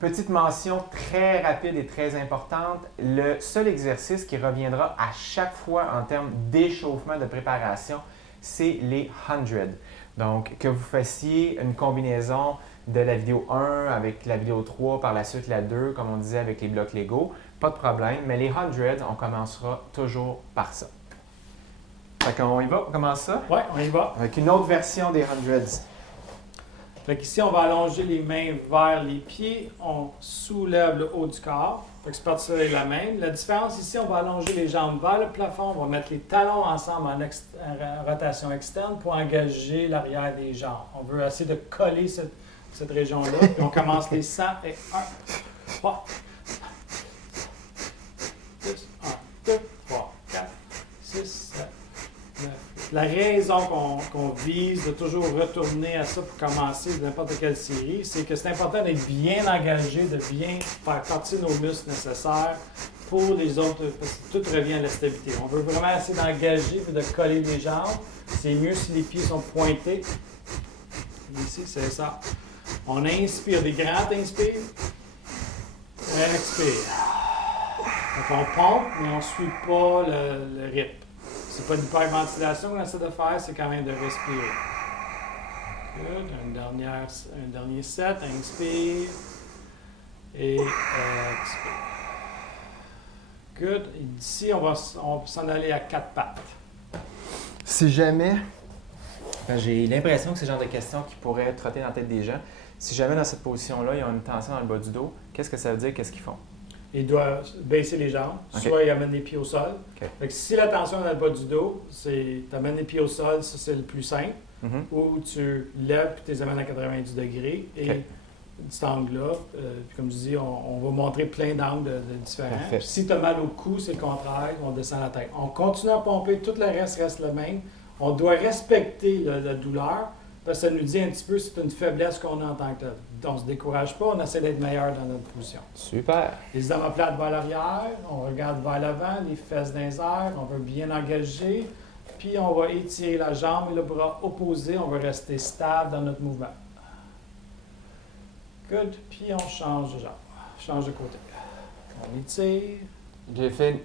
Petite mention très rapide et très importante, le seul exercice qui reviendra à chaque fois en termes d'échauffement de préparation, c'est les 100. Donc, que vous fassiez une combinaison de la vidéo 1 avec la vidéo 3, par la suite la 2, comme on disait avec les blocs Lego, pas de problème, mais les 100, on commencera toujours par ça. Fait qu'on y va, on commence ça? Oui, on y va. Avec une autre version des 100. Fait qu'ici, on va allonger les mains vers les pieds, on soulève le haut du corps. Fait que c'est parti avec la même. La différence ici, on va allonger les jambes vers le plafond, on va mettre les talons ensemble en rotation externe pour engager l'arrière des jambes. On veut essayer de coller cette région-là. Puis on commence les 100 et 1, 3, 6, 1, 2, 3, 4, 6, 7, 9. La raison qu'on vise de toujours retourner à ça pour commencer n'importe quelle série, c'est que c'est important d'être bien engagé, de bien faire partir nos muscles nécessaires pour les autres, parce que tout revient à la stabilité. On veut vraiment essayer d'engager et de coller les jambes. C'est mieux si les pieds sont pointés. Ici, c'est ça. On inspire, des grands inspires. Expire. Donc on pompe, mais on ne suit pas le rythme. C'est pas l'hyperventilation qu'on essaie de faire, c'est quand même de respirer. Good. Un dernier set. Inspire. Et expire. Good. Et d'ici, on va s'en aller à 4 pattes. Si jamais, j'ai l'impression que c'est le genre de questions qui pourraient trotter dans la tête des gens. Si jamais dans cette position-là, ils ont une tension dans le bas du dos, qu'est-ce que ça veut dire? Qu'est-ce qu'ils font? Il doit baisser les jambes, soit il amène les pieds au sol. Fait que si la tension est dans le bas du dos, tu amènes les pieds au sol, ça c'est le plus simple. Ou tu lèves et tu les amènes à 90 degrés. Et cet angle-là, puis comme je dis, on va montrer plein d'angles de différents. Si tu as mal au cou, c'est le contraire, on descend la tête. On continue à pomper, tout le reste le même. On doit respecter la douleur, parce que ça nous dit un petit peu si c'est une faiblesse qu'on a en tant que tel. On ne se décourage pas, on essaie d'être meilleur dans notre position. Super. Les omoplates vers l'arrière, on regarde vers l'avant, les fesses dans les airs, on veut bien engager, puis on va étirer la jambe et le bras opposé, on va rester stable dans notre mouvement. Good, puis on change de jambe, change de côté. On étire.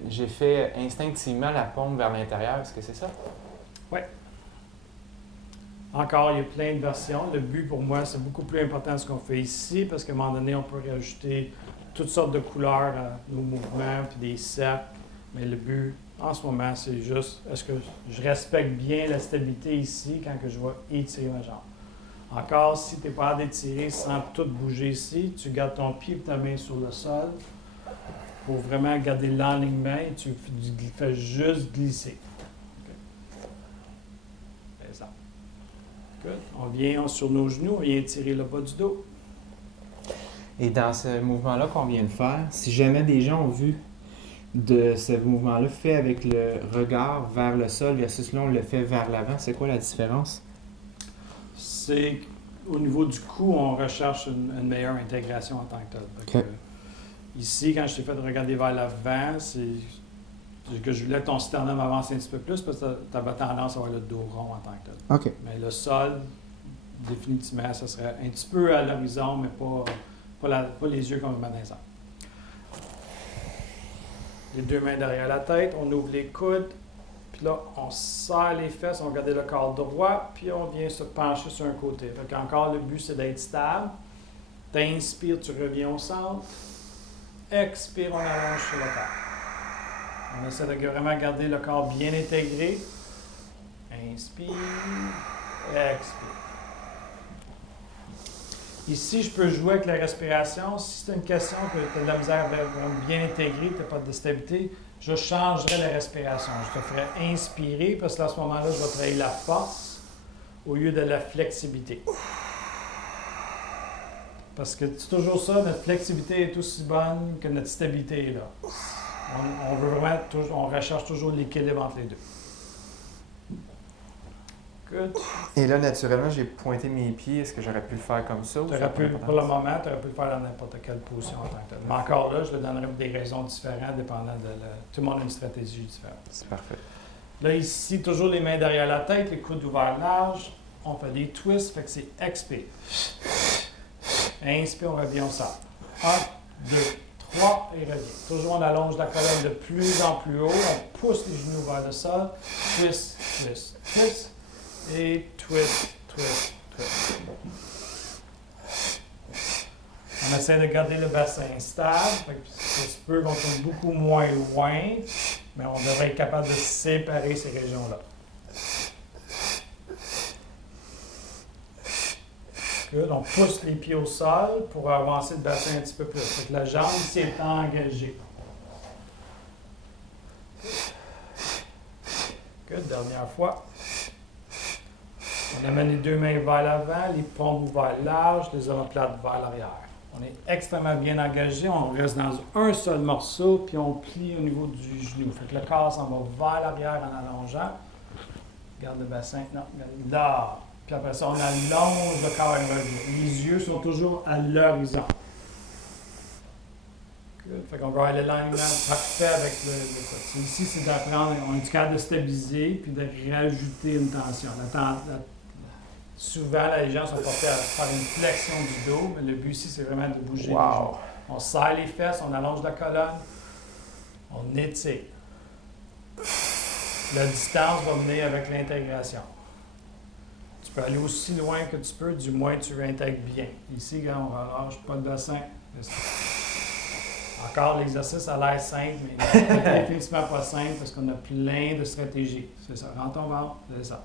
J'ai fait instinctivement la pompe vers l'intérieur, est-ce que c'est ça? Oui. Encore, il y a plein de versions. Le but, pour moi, c'est beaucoup plus important ce qu'on fait ici, parce qu'à un moment donné, on peut rajouter toutes sortes de couleurs à nos mouvements, puis des cercles. Mais le but, en ce moment, c'est juste, est-ce que je respecte bien la stabilité ici quand que je vais étirer ma jambe? Encore, si tu n'es pas d'étirer sans tout bouger ici, tu gardes ton pied et ta main sur le sol pour vraiment garder l'alignement et tu fais juste glisser. Good. On vient sur nos genoux, on vient étirer le bas du dos. Et dans ce mouvement-là qu'on vient de faire, si jamais des gens ont vu de ce mouvement-là fait avec le regard vers le sol versus là, on le fait vers l'avant, c'est quoi la différence? C'est au niveau du cou, on recherche une meilleure intégration en tant que tel. Okay. Ici, quand je t'ai fait regarder vers l'avant, c'est que je voulais que ton sternum avance un petit peu plus parce que tu avais tendance à avoir le dos rond en tant que tel. Okay. Mais le sol, définitivement, ça serait un petit peu à l'horizon, mais pas les yeux comme le dans les airs. Les deux mains derrière la tête, on ouvre les coudes, puis là, on serre les fesses, on regarde le corps droit, puis on vient se pencher sur un côté. Fait qu'encore, le but, c'est d'être stable. T'inspires, tu reviens au centre. Expire, on allonge sur le corps. On essaie de vraiment garder le corps bien intégré. Inspire, expire. Ici, je peux jouer avec la respiration. Si c'est une question que tu as de la misère à bien intégrer, tu n'as pas de stabilité, je changerai la respiration. Je te ferai inspirer parce qu'à ce moment-là, je vais travailler la force au lieu de la flexibilité. Parce que c'est toujours ça, notre flexibilité est aussi bonne que notre stabilité est là. On veut vraiment, on recherche toujours l'équilibre entre les deux. Good. Et là, naturellement, j'ai pointé mes pieds. Est-ce que j'aurais pu le faire comme ça? Pour le moment, tu aurais pu le faire dans n'importe quelle position en tant que tel. Mais encore là, je le donnerai pour des raisons différentes, dépendant de tout le monde a une stratégie différente. C'est parfait. Là, ici, toujours les mains derrière la tête, les coudes ouverts larges. On fait des twists, fait que c'est expire. Inspire, on revient au centre. 1, 2, 3 et revient. Toujours on allonge la colonne de plus en plus haut. On pousse les genoux vers le sol. Twist, twist, twist. Et twist, twist, twist. On essaie de garder le bassin stable. Ça se peut qu'on tourne beaucoup moins loin, mais on devrait être capable de séparer ces régions-là. Good. On pousse les pieds au sol pour avancer le bassin un petit peu plus. Fait que la jambe ici est engagée. Good. Dernière fois. On amène les deux mains vers l'avant, les paumes ouvertes larges, les omoplates vers l'arrière. On est extrêmement bien engagé. On reste dans un seul morceau, puis on plie au niveau du genou. Fait que le corps s'en va vers l'arrière en allongeant. Garde le bassin. Non, regarde là. Puis après ça, on allonge le corps et revient. Les yeux sont toujours à l'horizon. Fait qu'on va avoir l'alignement parfait avec le côté. Ici, c'est d'apprendre, on est capable de stabiliser puis de rajouter une tension. Souvent, les gens sont portés à faire une flexion du dos, mais le but ici, c'est vraiment de bouger les genoux. On serre les fesses, on allonge la colonne, on étire. La distance va venir avec l'intégration. Tu peux aller aussi loin que tu peux, du moins tu réintègres bien. Ici, quand on relâche pas le bassin. Encore, l'exercice a l'air simple, mais il n'est définitivement pas simple parce qu'on a plein de stratégies. C'est ça, rentre ton ventre, c'est ça.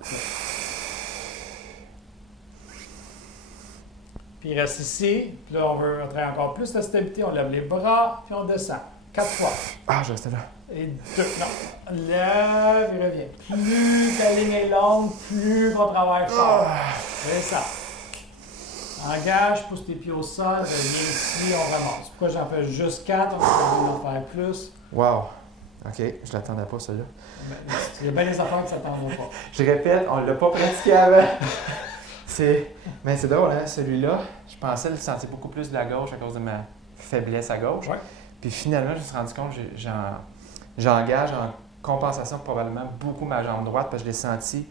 Puis il reste ici, puis là on veut rentrer encore plus de stabilité, on lève les bras, puis on descend. 4 fois. Ah, je restais là. Et 2, non. Lève et reviens. Plus la ligne est longue, plus on travaille fort. C'est ça. Engage, pousse tes pieds au sol, reviens ici, on ramasse. Pourquoi j'en fais juste 4, on peut en faire plus. Wow. OK, je l'attendais pas, celui-là. Il y a bien des affaires que ça ne t'en va pas. Je répète, on ne l'a pas pratiqué avant. Mais c'est drôle, hein, celui-là. Je pensais le sentir beaucoup plus de la gauche à cause de ma faiblesse à gauche. Ouais. Puis finalement, je me suis rendu compte que j'engage en compensation probablement beaucoup ma jambe droite parce que je l'ai senti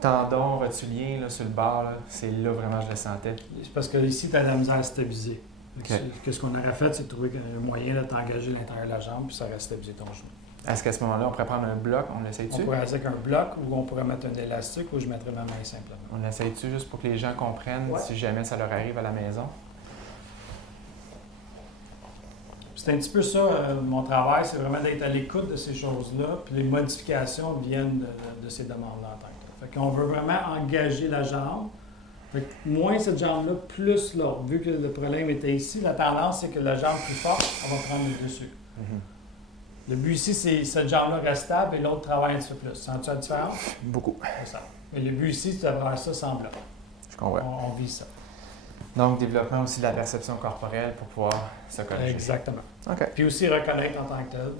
tendon rotulien là, sur le bord. Là. C'est là vraiment que je le sentais. C'est parce que ici, tu as de la misère à stabiliser. Okay. Ce qu'on aurait fait, c'est de trouver un moyen de t'engager l'intérieur de la jambe puis ça aurait stabilisé ton genou. Est-ce qu'à ce moment-là, on pourrait prendre un bloc, on l'essaye-tu? On pourrait essayer avec un bloc ou on pourrait mettre un élastique ou je mettrais ma main simplement. On l'essaye-tu juste pour que les gens comprennent si jamais ça leur arrive à la maison? C'est un petit peu ça, mon travail, c'est vraiment d'être à l'écoute de ces choses-là, puis les modifications viennent de ces demandes-là en tant que tel. Fait qu'on veut vraiment engager la jambe. Fait que moins cette jambe-là, plus l'autre. Vu que le problème était ici, la tendance, c'est que la jambe plus forte, on va prendre le dessus. Mm-hmm. Le but ici, c'est cette jambe-là reste stable et l'autre travaille un petit peu plus. Sens-tu la différence? Beaucoup. C'est ça. Mais le but ici, c'est de faire ça sans bloc. Je comprends. On vise ça. Donc, développement aussi de la perception corporelle pour pouvoir se corriger. Exactement. OK. Puis aussi reconnaître en tant que tel.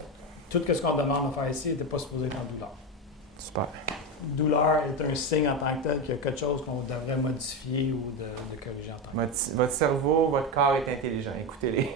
Tout ce qu'on demande de faire ici n'était pas supposé être en douleur. Super. Douleur est un signe en tant que tel qu'il y a quelque chose qu'on devrait modifier ou de corriger en tant que tel. Votre cerveau, votre corps est intelligent. Écoutez-les.